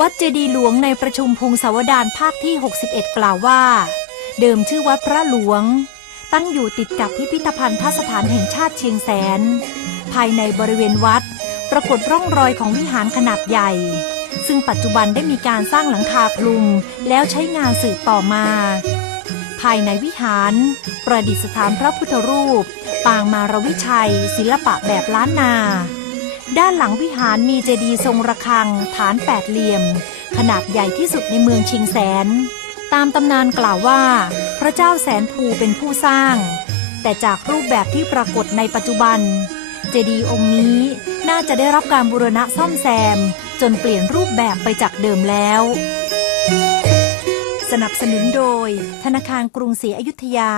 วัดเจดีย์หลวงในประชุมพงศาวดารภาคที่ 61 กล่าวว่า เดิมชื่อวัดพระหลวง ตั้งอยู่ติดกับพิพิธภัณฑสถานแห่งชาติเชียงแสน ภายในบริเวณวัด ปรากฏร่องรอยของวิหารขนาดใหญ่ ซึ่งปัจจุบันได้มีการสร้างหลังคาคลุมแล้วใช้งานสืบต่อมา ภายในวิหาร ประดิษฐานพระพุทธรูป ปางมารวิชัย ศิลปะแบบล้านนา ด้านหลังวิหารมีเจดีย์ทรงระฆัง ฐานแปดเหลี่ยม ขนาดใหญ่ที่สุดในเมืองชิงแสน ตามตำนานกล่าวว่า พระเจ้าแสนภูเป็นผู้สร้าง แต่จากรูปแบบที่ปรากฏในปัจจุบัน เจดีย์องค์นี้น่าจะได้รับการบูรณะซ่อมแซม จนเปลี่ยนรูปแบบไปจากเดิมแล้ว สนับสนุนโดย ธนาคารกรุงศรีอยุธยา